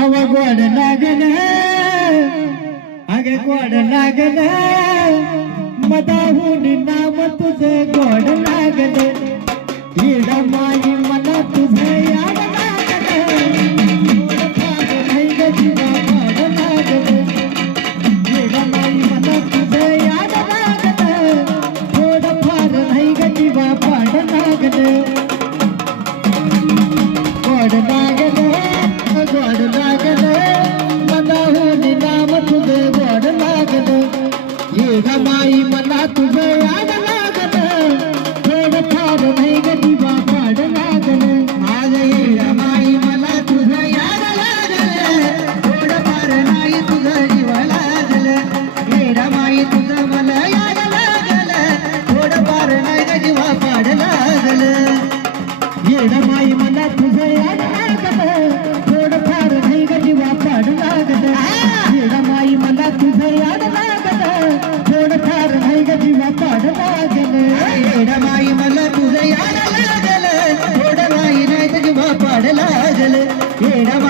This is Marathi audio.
आव गोड लागल अगे गोड लागल मदाहून नाम तुझं गोड लागल येड माई मला तुझं याड लागल नाही ग जीवा गोड लागल येड माई मला तुझं याड लागल थोडं फार नाही ग जीवा पाड लागल गोड लागल गोड लागल मदाहून नाम तुझं गोड लागल येड माई मला तुझं याड लागल थोडं फार नाही ग जीवा पाड लागल आज येड माई मला तुझं याड लागल थोडं फार नाही तुझं जीव लागल येड माई तुझं मला याड लागल थोडं फार नाही ग जीवा पाड लागल येड माई मला तुझं याड लागल